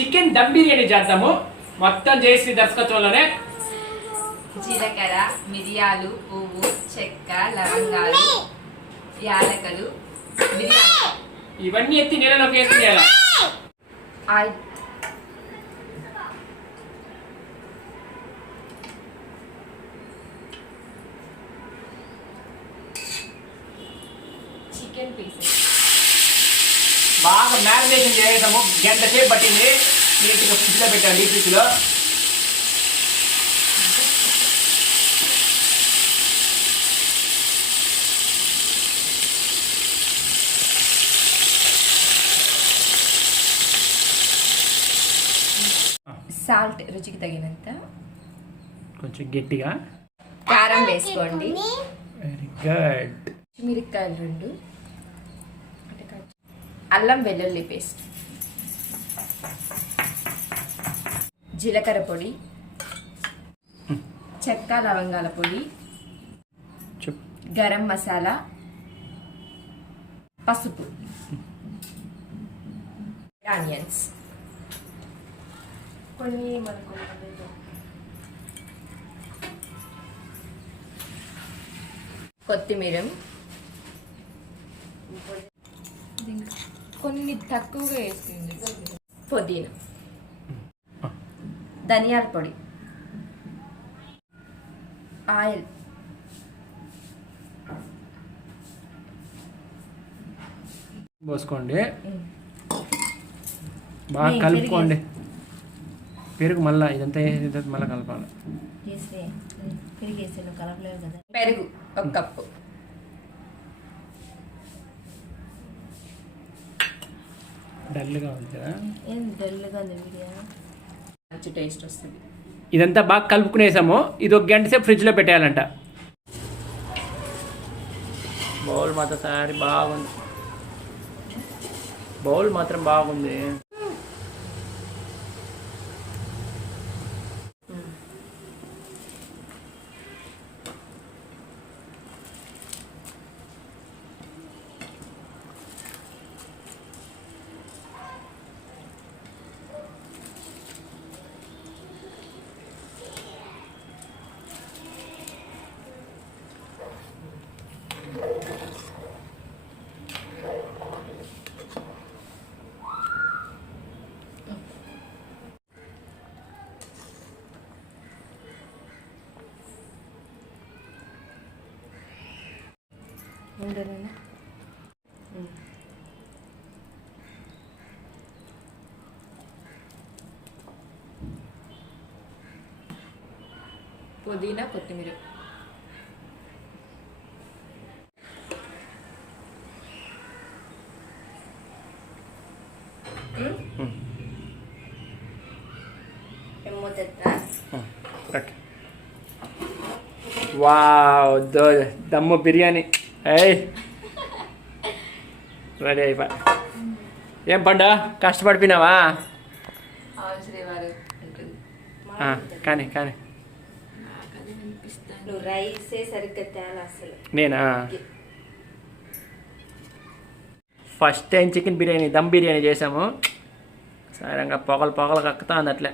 Chicken dum biryani చేద్దాము. మొత్తం చేసి దర్శకత్వంలోనే జీలకర్ర, మిరియాలు, పువ్వు, చెక్క, లవంగాలు, యాలకలు, బిర్యానీ ఇవన్నీ ఎత్తి నీళ్ళలోకి వేసి చేయాలి. ఆయిల్, చికెన్ పీసెస్ బాగా మ్యారినేషన్ చేసాము. గంట సేపు పట్టింది. నీట్గా ఫ్రిడ్జ్లో పెట్టాను. డీప్ ఫ్రిడ్జ్లో సాల్ట్ రుచికి తగినంత, కొంచెం గట్టిగా కారం వేసుకోండి, వెరీ గుడ్, మిరపకాయలు 2, అల్లం వెల్లుల్లి పేస్ట్, జీలకర్ర పొడి, చెక్క లవంగాల పొడి, గరం మసాలా, పసుపు, ఆనియన్స్, కొన్ని మనకు కొత్తిమీర, కొన్ని తక్కువగా వేస్తుంది, పుదీనా, ధనియాల పొడి, ఆయిల్, పోసుకోండి. బాగా కలుపుకోండి. పెరుగు మళ్ళీ ఇదంతా మళ్ళీ కలపాలి. పెరుగు 1 కప్పు, డల్గా ఉంది కదా, మంచి టేస్ట్ వస్తుంది. ఇదంతా బాగా కలుపుకునేసాము. ఇది 1 గంట సేపు ఫ్రిడ్జ్లో పెట్టేయాలంట. బౌల్ మాత్రం సారి బాగుంది. బౌల్ మాత్రం బాగుంది. పుదీనా, కొత్తిమీర, వావ్, దమ్ము బిర్యానీ రెడీ అయిపోయి. ఏం పండు కష్టపడిపోయినావా? కానీ కానీ నేనా first time chicken biryani dum biryani చేసాము. సరంగా పొగలు పొగలు కక్కుతా ఉంది అట్లే.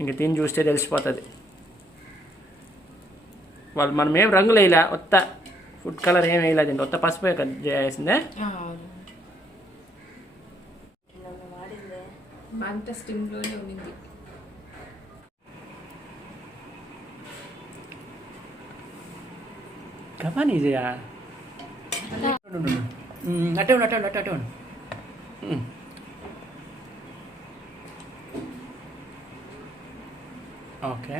ఇంక తిని చూస్తే తెలిసిపోతుంది. వాళ్ళు మనం ఏం రంగులు వేయలే, కొత్త ఫుడ్ కలర్ ఏం వేయలేదు. కొత్త పసుపు చేసిందే. అంత స్టిమ్లోనే ఉండింది. కమాన్ ఈజీయా. అట్టే ఉండు, అట్టే ఉండు, అట్టే ఉండు. ఓకే,